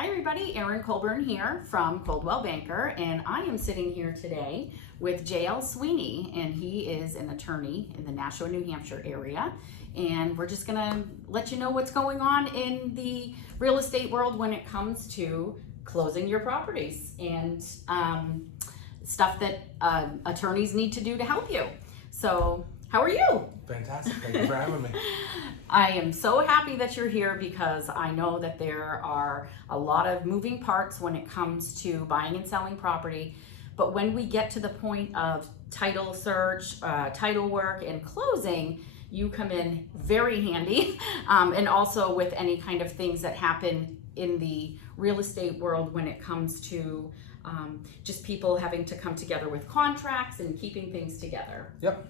Hi everybody, Erin Colburn here from Coldwell Banker, and I am sitting here today with J.L.Sweeney, and he is an attorney in the Nashua, New Hampshire area. And we're just gonna let you know what's going on in the real estate world when it comes to closing your properties and stuff that attorneys need to do to help you. So, how are you? Fantastic, thank you for having me. I am so happy that you're here because I know that there are a lot of moving parts when it comes to buying and selling property. But when we get to the point of title search, title work, and closing, you come in very handy. And also with any kind of things that happen in the real estate world when it comes to just people having to come together with contracts and keeping things together. Yep.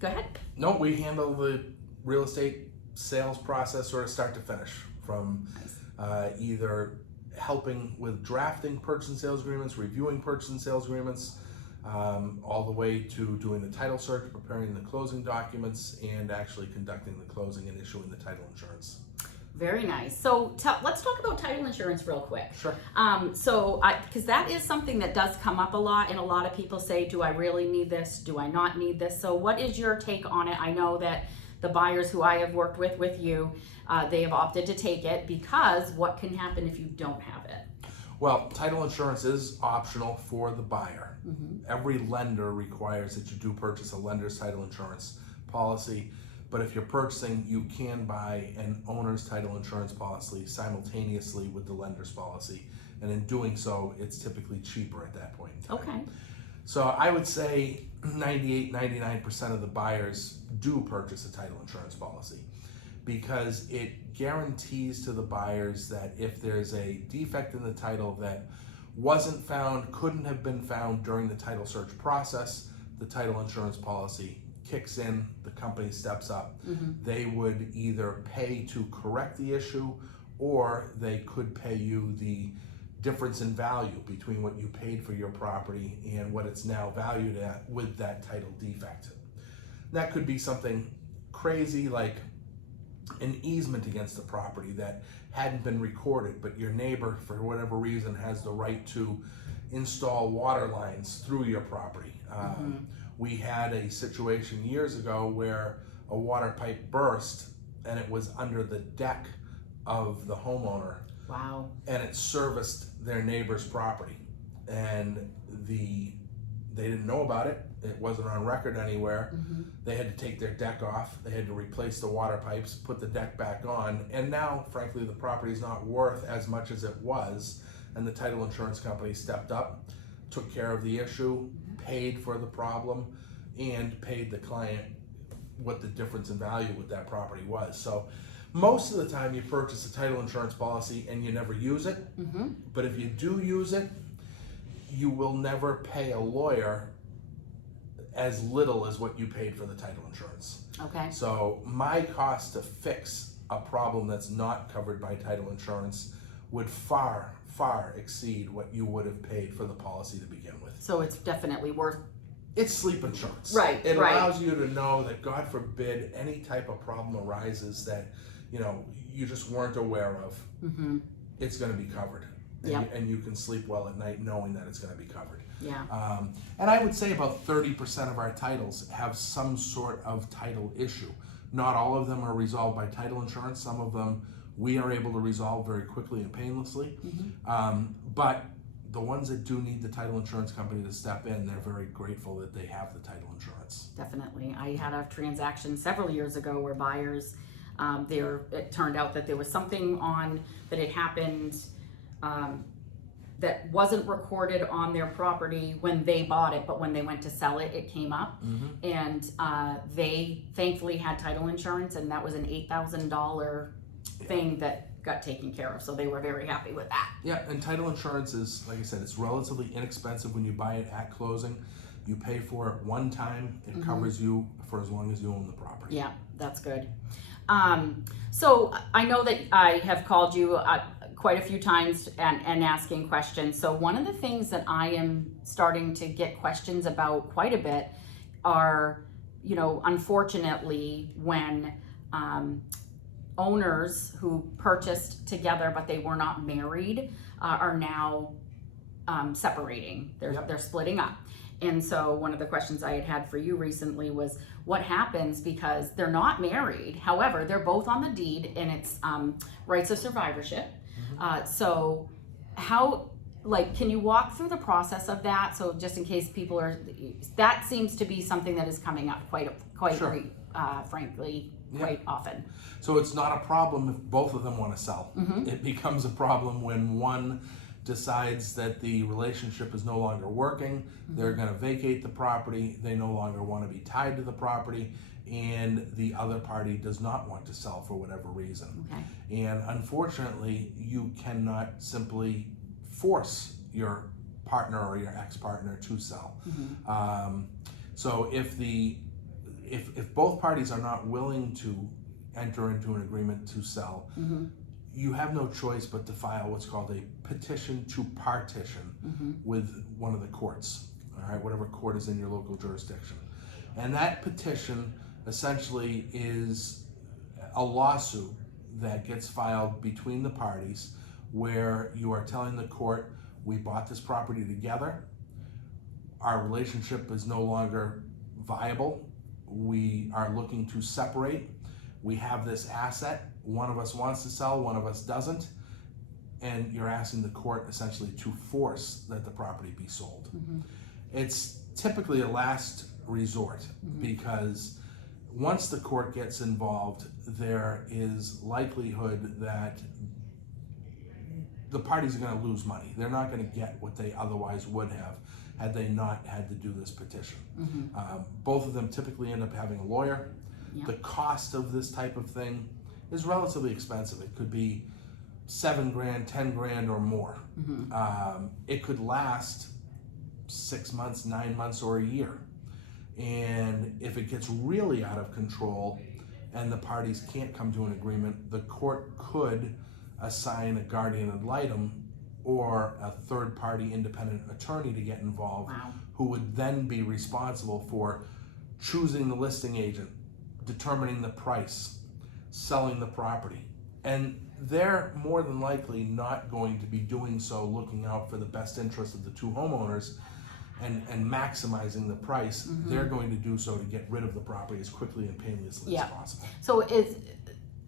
Go ahead. No, we handle the real estate sales process sort of start to finish, from either helping with drafting purchase and sales agreements, reviewing purchase and sales agreements, all the way to doing the title search, preparing the closing documents, and actually conducting the closing and issuing the title insurance. Very nice. So let's talk about title insurance real quick. Sure. Because that is something that does come up a lot, and a lot of people say, do I really need this? Do I not need this? So what is your take on it? I know that the buyers who I have worked with you, they have opted to take it because what can happen if you don't have it? Well, title insurance is optional for the buyer. Mm-hmm. Every lender requires that you do purchase a lender's title insurance policy. But if you're purchasing, you can buy an owner's title insurance policy simultaneously with the lender's policy. And in doing so, it's typically cheaper at that point in time. Okay. So I would say 99% of the buyers do purchase a title insurance policy because it guarantees to the buyers that if there's a defect in the title that wasn't found, couldn't have been found during the title search process, the title insurance policy kicks in, the company steps up. Mm-hmm. They would either pay to correct the issue, or they could pay you the difference in value between what you paid for your property and what it's now valued at with that title defect. That could be something crazy like an easement against the property that hadn't been recorded, but your neighbor, for whatever reason, has the right to install water lines through your property. Mm-hmm. We had a situation years ago where a water pipe burst and it was under the deck of the homeowner. Wow. And it serviced their neighbor's property. And they didn't know about it. It wasn't on record anywhere. Mm-hmm. They had to take their deck off. They had to replace the water pipes, put the deck back on. And now, frankly, the property's not worth as much as it was. And the title insurance company stepped up, took care of the issue, paid for the problem, and paid the client what the difference in value with that property was. So most of the time you purchase a title insurance policy and you never use it. Mm-hmm. But if you do use it, you will never pay a lawyer as little as what you paid for the title insurance. Okay. So my cost to fix a problem that's not covered by title insurance would far exceed what you would have paid for the policy to begin with. So it's definitely worth. It's sleep insurance. Right. It right. allows you to know that, God forbid, any type of problem arises that you just weren't aware of. Mm-hmm. It's going to be covered. Yep. And you can sleep well at night knowing that it's going to be covered. Yeah. And I would say about 30% of our titles have some sort of title issue. Not all of them are resolved by title insurance. Some of them we are able to resolve very quickly and painlessly. Mm-hmm. But the ones that do need the title insurance company to step in, they're very grateful that they have the title insurance. Definitely. I had a transaction several years ago where buyers, it turned out that there was something that had happened that wasn't recorded on their property when they bought it, but when they went to sell it, it came up. Mm-hmm. And they thankfully had title insurance, and that was an $8,000 thing that got taken care of. So they were very happy with that. Yeah, and title insurance is, like I said, it's relatively inexpensive when you buy it at closing. You pay for it one time. It covers you for as long as you own the property. Yeah, that's good. So I know that I have called you quite a few times and asking questions. So one of the things that I am starting to get questions about quite a bit are, unfortunately, when owners who purchased together but they were not married are now separating. They're splitting up. And so one of the questions I had for you recently was what happens because they're not married. However, they're both on the deed and it's rights of survivorship. So how, like, can you walk through the process of that? So just in case people are, that seems to be something that is coming up quite Sure. frankly, quite often. So it's not a problem if both of them want to sell. It becomes a problem when one decides that the relationship is no longer working, they're going to vacate the property, they no longer want to be tied to the property, and the other party does not want to sell for whatever reason. Okay. And unfortunately, you cannot simply force your partner or your ex-partner to sell. So if both parties are not willing to enter into an agreement to sell, you have no choice but to file what's called a petition to partition with one of the courts, all right, whatever court is in your local jurisdiction. And that petition essentially is a lawsuit that gets filed between the parties where you are telling the court, we bought this property together, our relationship is no longer viable, we are looking to separate, we have this asset, one of us wants to sell, one of us doesn't, and you're asking the court essentially to force that the property be sold. It's typically a last resort because once the court gets involved, there is likelihood that the parties are going to lose money. They're not going to get what they otherwise would have had they not had to do this petition. Both of them typically end up having a lawyer. The cost of this type of thing is relatively expensive. It could be $7 grand, 10 grand or more. It could last 6 months, 9 months, or a year. And if it gets really out of control and the parties can't come to an agreement, the court could assign a guardian ad litem or a third-party independent attorney to get involved, who would then be responsible for choosing the listing agent, determining the price, selling the property. And they're more than likely not going to be doing so looking out for the best interest of the two homeowners and maximizing the price. They're going to do so to get rid of the property as quickly and painlessly as possible. So it's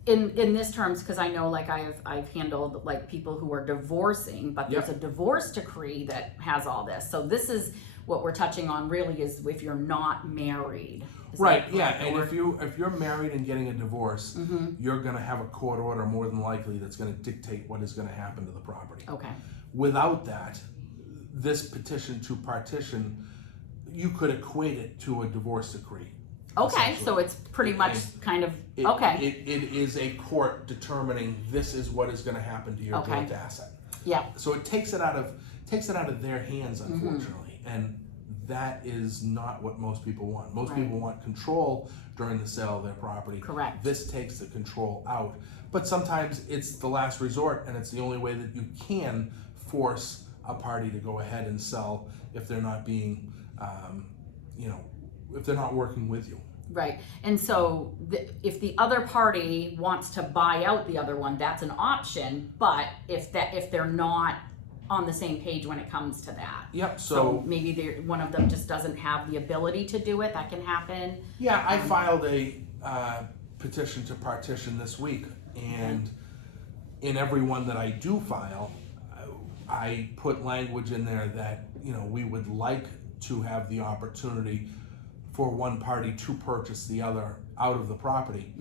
in this terms, because I know like I've handled like people who are divorcing, but there's a divorce decree that has all this. So this is what we're touching on really is if you're not married. Right, and if you're married and getting a divorce, you're going to have a court order more than likely that's going to dictate what is going to happen to the property. Okay. Without that, this petition to partition, you could equate it to a divorce decree. Okay, so it's pretty much kind of, It is a court determining this is what is going to happen to your joint asset. So it takes it out of their hands, unfortunately, and that is not what most people want. Most people want control during the sale of their property. Correct. This takes the control out. But sometimes it's the last resort, and it's the only way that you can force a party to go ahead and sell if they're not being, if they're not working with you. Right. And so if the other party wants to buy out the other one, that's an option. But if they're not on the same page when it comes to that. So maybe one of them just doesn't have the ability to do it. That can happen. I filed a petition to partition this week, and in every one that I do file, I put language in there that we would like to have the opportunity for one party to purchase the other out of the property.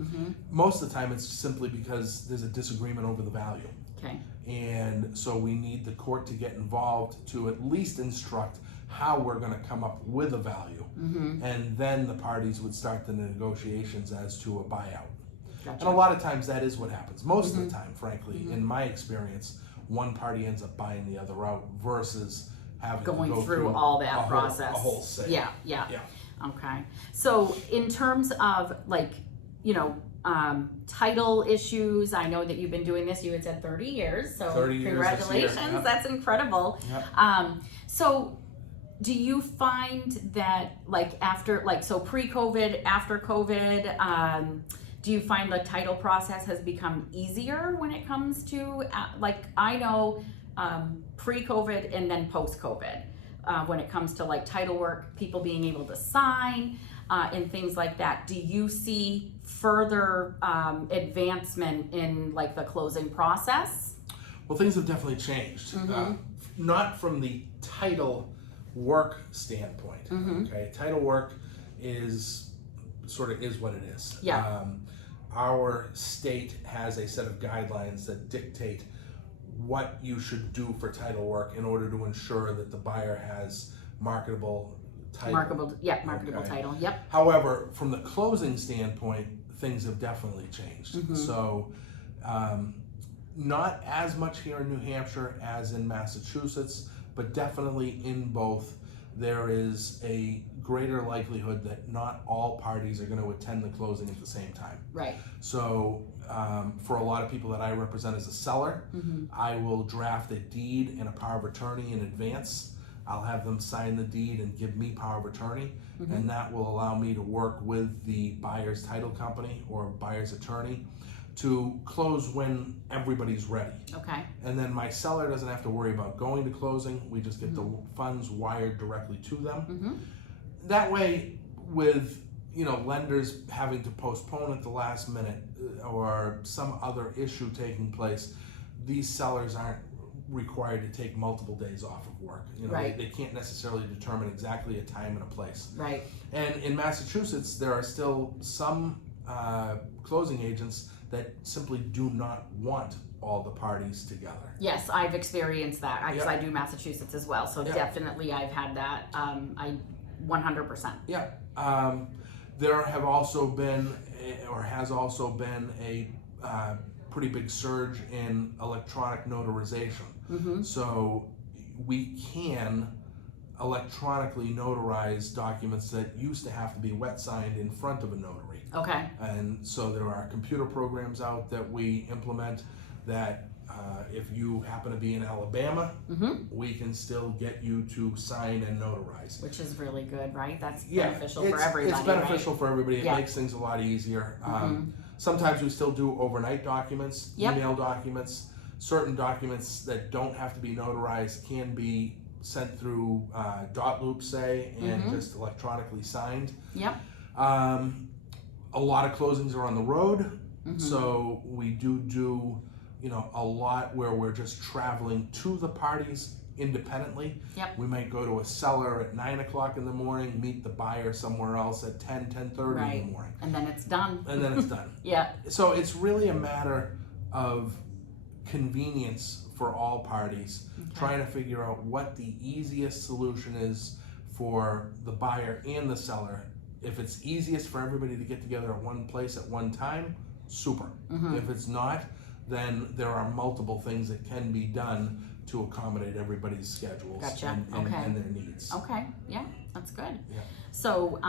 Most of the time it's simply because there's a disagreement over the value. And so we need the court to get involved to at least instruct how we're going to come up with a value. And then the parties would start the negotiations as to a buyout. And a lot of times that is what happens. Most of the time, frankly, in my experience, one party ends up buying the other out versus having going to go through all that a process. whole sale. Yeah. Okay. So in terms of title issues, I know that you've been doing this. You had said 30 years. So 30 years congratulations. this year. That's incredible. So do you find that after pre-COVID, after COVID, Do you find the title process has become easier when it comes to, like, I know pre-COVID and then post-COVID, when it comes to like title work, people being able to sign and things like that. Do you see further advancement in like the closing process? Well, things have definitely changed. Not from the title work standpoint. Okay, title work is what it is. Yeah. Our state has a set of guidelines that dictate what you should do for title work in order to ensure that the buyer has marketable title. Marketable title. Yep. However, from the closing standpoint, things have definitely changed. So, not as much here in New Hampshire as in Massachusetts, but definitely in both, there is a greater likelihood that not all parties are going to attend the closing at the same time. Right. So for a lot of people that I represent as a seller, I will draft a deed and a power of attorney in advance. I'll have them sign the deed and give me power of attorney, and that will allow me to work with the buyer's title company or buyer's attorney to close when everybody's ready. Okay. And then my seller doesn't have to worry about going to closing. We just get the funds wired directly to them. That way, with lenders having to postpone at the last minute or some other issue taking place, these sellers aren't required to take multiple days off of work. Right. They can't necessarily determine exactly a time and a place. Right. And in Massachusetts, there are still some closing agents that simply do not want all the parties together. Yes, I've experienced that because I do Massachusetts as well. So definitely I've had that. I 100%. Yeah. There have also been, or has also been, a pretty big surge in electronic notarization. So we can electronically notarize documents that used to have to be wet signed in front of a notary. Okay. And so there are computer programs out that we implement that if you happen to be in Alabama, we can still get you to sign and notarize. Which is really good, right? That's beneficial for everybody. It's beneficial for everybody. It Yeah. makes things a lot easier. Sometimes we still do overnight documents, email documents. Certain documents that don't have to be notarized can be sent through dot loop, say, and just electronically signed. Yep. A lot of closings are on the road, so we do a lot where we're just traveling to the parties independently. Yep. We might go to a seller at 9 o'clock in the morning, meet the buyer somewhere else at 10:30 in the morning. And then it's done. And then it's done. Yeah. So it's really a matter of convenience for all parties, trying to figure out what the easiest solution is for the buyer and the seller. If it's easiest for everybody to get together at one place at one time, super. If it's not, then there are multiple things that can be done to accommodate everybody's schedules and their needs. Okay, yeah, that's good. Yeah. So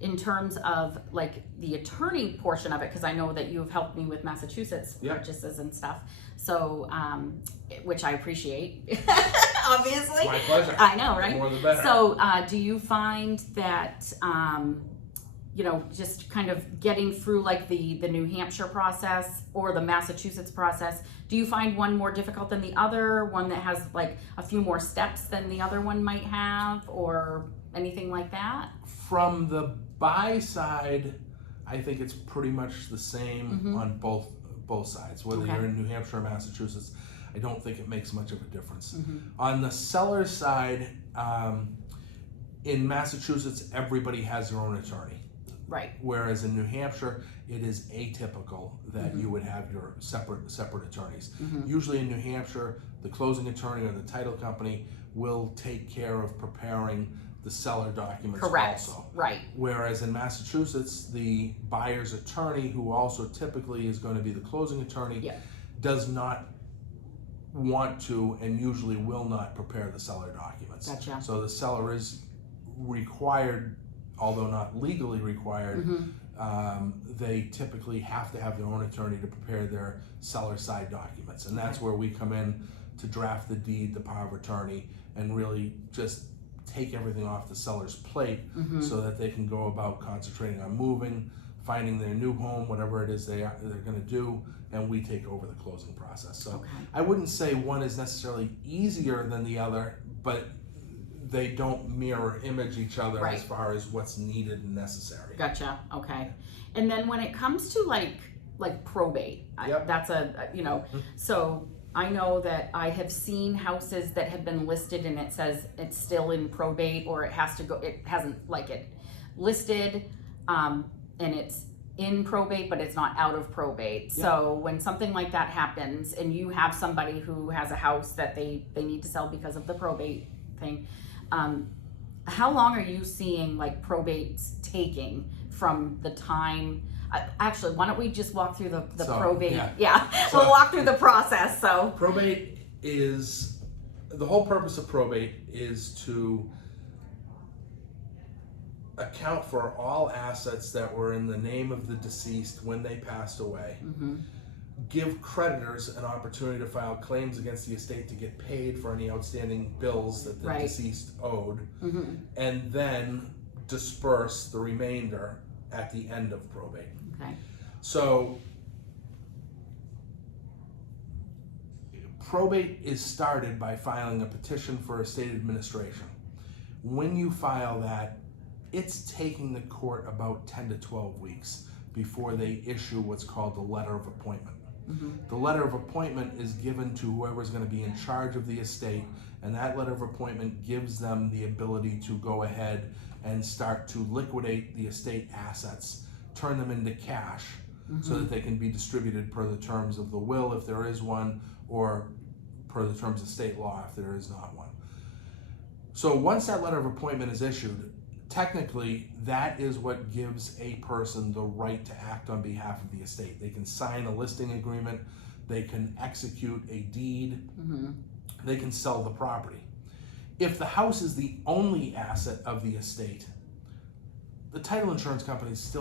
in terms of like the attorney portion of it, because I know that you've helped me with Massachusetts purchases and stuff, so which I appreciate, obviously. It's my pleasure. I know, right? The more the better. So do you find that just kind of getting through like the New Hampshire process or the Massachusetts process, do you find one more difficult than the other, one that has like a few more steps than the other one might have, or anything like that? From the buy side, I think it's pretty much the same on both sides, whether you're in New Hampshire or Massachusetts. I don't think it makes much of a difference. On the seller side, in Massachusetts, everybody has their own attorney. Right. Whereas in New Hampshire, it is atypical that you would have your separate attorneys. Usually in New Hampshire, the closing attorney or the title company will take care of preparing the seller documents also. Right. Whereas in Massachusetts, the buyer's attorney, who also typically is going to be the closing attorney, does not want to and usually will not prepare the seller documents. Gotcha. So the seller is required, although not legally required, they typically have to have their own attorney to prepare their seller side documents. And that's where we come in to draft the deed, the power of attorney, and really just take everything off the seller's plate so that they can go about concentrating on moving, finding their new home, whatever it is they're going to do, and we take over the closing process. So Okay. I wouldn't say one is necessarily easier than the other, but they don't mirror image each other Right. as far as what's needed and necessary. Gotcha. Okay. And then when it comes to like probate, Yep. that's so I know that I have seen houses that have been listed and it says it's still in probate, or it hasn't it listed, and it's in probate, but it's not out of probate. Yep. So when something like that happens and you have somebody who has a house that they need to sell because of the probate thing, how long are you seeing like probates taking from the time? Actually, why don't we just walk through the probate? Yeah. So, We'll walk through the process. So probate is, the whole purpose of probate is to account for all assets that were in the name of the deceased when they passed away. Mm-hmm. Give creditors an opportunity to file claims against the estate to get paid for any outstanding bills that the Right. deceased owed, Mm-hmm. and then disperse the remainder at the end of probate. Okay. So probate is started by filing a petition for estate administration. When you file that, it's taking the court about 10 to 12 weeks before they issue what's called the letter of appointment. Mm-hmm. The letter of appointment is given to whoever's going to be in charge of the estate, and that letter of appointment gives them the ability to go ahead and start to liquidate the estate assets, turn them into cash, so that they can be distributed per the terms of the will if there is one, or per the terms of state law if there is not one. So once that letter of appointment is issued, technically that is what gives a person the right to act on behalf of the estate. They can sign a listing agreement, they can execute a deed, Mm-hmm. they can sell the property. If the house is the only asset of the estate, the title insurance companies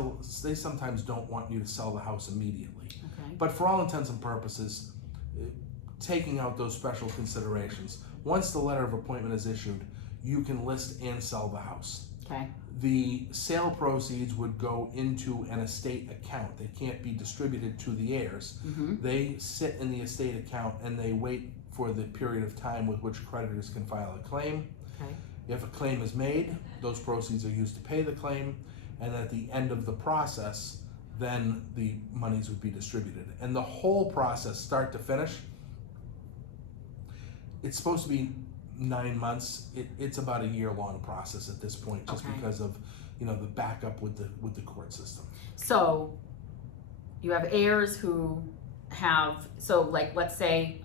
they sometimes don't want you to sell the house immediately. Okay. But for all intents and purposes, taking out those special considerations, once the letter of appointment is issued, you can list and sell the house. Okay. The sale proceeds would go into an estate account. They can't be distributed to the heirs. Mm-hmm. They sit in the estate account and they wait for the period of time with which creditors can file a claim. Okay. If a claim is made, those proceeds are used to pay the claim, and at the end of the process, then the monies would be distributed. And the whole process, start to finish, it's supposed to be 9 months. It's about a year-long process at this point, just Okay. because of the backup with the court system. So you have heirs who have, so like let's say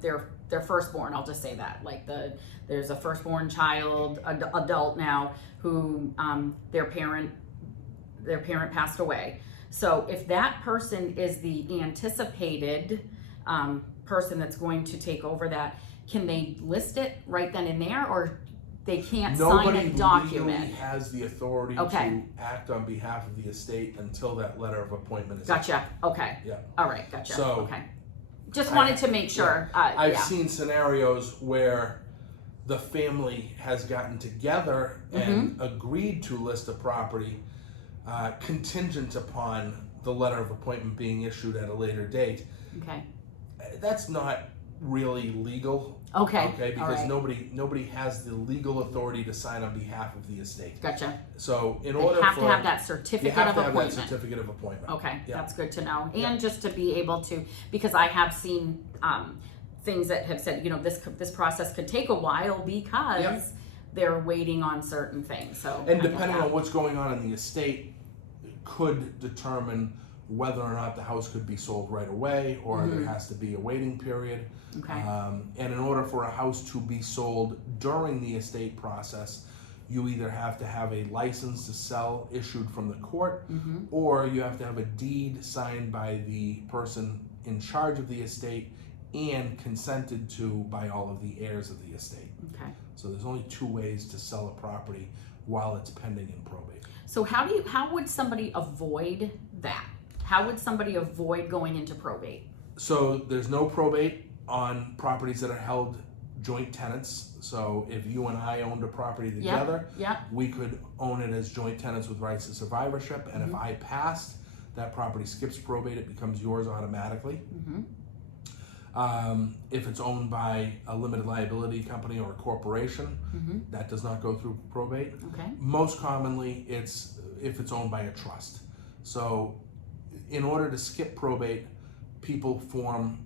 their firstborn, I'll just say that, like there's a firstborn child, adult now, who their parent passed away. So if that person is the anticipated person that's going to take over that, can they list it right then and there, or they can't sign a document? Nobody has the authority Okay. to act on behalf of the estate until that letter of appointment is Gotcha. Okay. Yeah. All right. Gotcha. So, okay. Just wanted to make sure. I've yeah. seen scenarios where the family has gotten together and agreed to list a property contingent upon the letter of appointment being issued at a later date. Okay. That's not really legal. Okay. Okay, All because right. nobody has the legal authority to sign on behalf of the estate. Gotcha. So in They order have for to have that you certificate have of to have that appointment. certificate of appointment. Okay, Yeah. that's good to know. And Yeah. just to be able to, because I have seen things that have said, this process could take a while because Yeah. they're waiting on certain things. So And I get depending that. on what's going on in the estate, could determine whether or not the house could be sold right away, or there has to be a waiting period. Okay. And in order for a house to be sold during the estate process, you either have to have a license to sell issued from the court, or you have to have a deed signed by the person in charge of the estate and consented to by all of the heirs of the estate. Okay. So there's only 2 ways to sell a property while it's pending in probate. So how would somebody avoid that? How would somebody avoid going into probate? So there's no probate on properties that are held joint tenants. So if you and I owned a property together, Yeah. we could own it as joint tenants with rights to survivorship. And if I passed, that property skips probate, it becomes yours automatically. Mm-hmm. If it's owned by a limited liability company or a corporation, Mm-hmm. that does not go through probate. Okay. Most commonly, it's if it's owned by a trust. So in order to skip probate, people form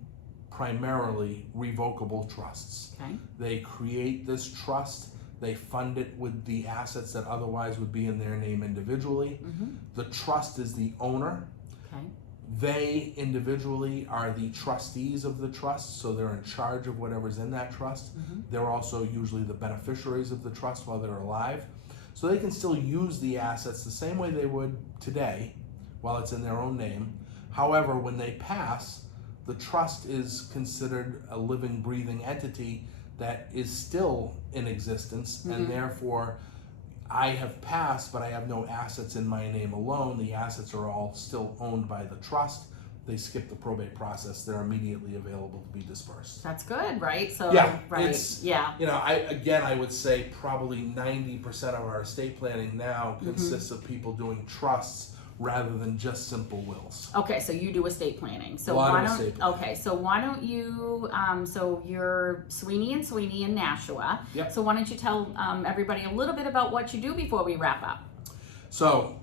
primarily revocable trusts. Okay. They create this trust, they fund it with the assets that otherwise would be in their name individually. Mm-hmm. The trust is the owner. Okay. They individually are the trustees of the trust, so they're in charge of whatever's in that trust. Mm-hmm. They're also usually the beneficiaries of the trust while they're alive. So they can still use the assets the same way they would today while it's in their own name. However, when they pass, the trust is considered a living, breathing entity that is still in existence, Mm-hmm. and therefore I have passed, but I have no assets in my name alone. The assets are all still owned by the trust. They skip the probate process. They're immediately available to be dispersed. That's good, right? So Yeah, right. it's- Yeah. You know, I would say probably 90% of our estate planning now consists of people doing trusts rather than just simple wills. Okay, so you do estate planning. So A lot why of don't estate planning. okay, so why don't you so you're Sweeney and Sweeney in Nashua. Yep. So why don't you tell everybody a little bit about what you do before we wrap up? So,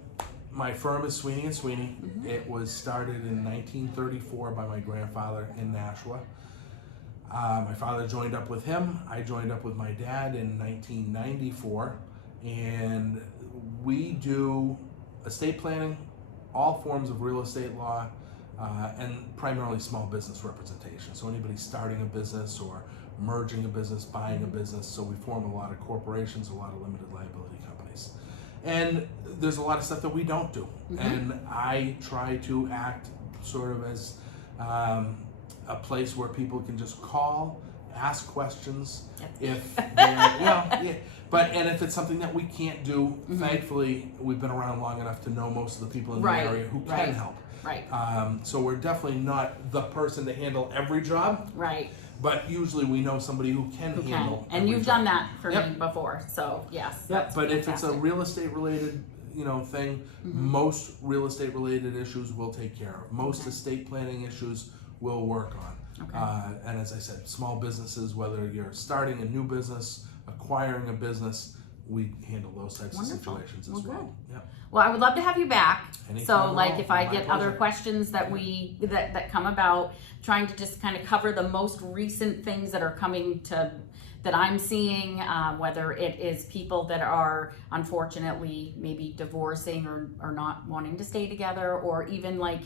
my firm is Sweeney and Sweeney. Mm-hmm. It was started in 1934 by my grandfather in Nashua. My father joined up with him. I joined up with my dad in 1994, and we do estate planning, all forms of real estate law, and primarily small business representation. So anybody starting a business or merging a business, buying a business. So we form a lot of corporations, a lot of limited liability companies. And there's a lot of stuff that we don't do. And I try to act sort of as a place where people can just call, ask questions. If they're, yeah. And if it's something that we can't do, thankfully we've been around long enough to know most of the people in the Right, area who can right. help. Right. So we're definitely not the person to handle every job, Right. but usually we know somebody who can Who can. handle. And every you've job. done that for Yep. me before. So yes. Yeah, that's but if it's a fantastic. real estate related, thing, most real estate related issues we'll take care of. Most Okay. estate planning issues we'll work on. Okay. And as I said, small businesses, whether you're starting a new business, acquiring a business, we handle those types Wonderful. of situations as Well, well. good. Yep. Well, I would love to have you back. Anytime So, at like, all. if I My get pleasure. other questions that that come about, trying to just kind of cover the most recent things that are coming that I'm seeing, whether it is people that are unfortunately maybe divorcing or not wanting to stay together, or even like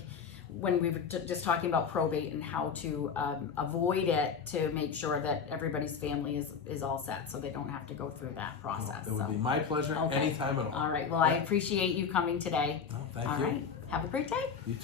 when we were just talking about probate and how to avoid it to make sure that everybody's family is all set, so they don't have to go through that process. It would So, be my pleasure Okay. anytime at all. all right. Well, I appreciate you coming today. No, thank All you. right. Have a great day. You too.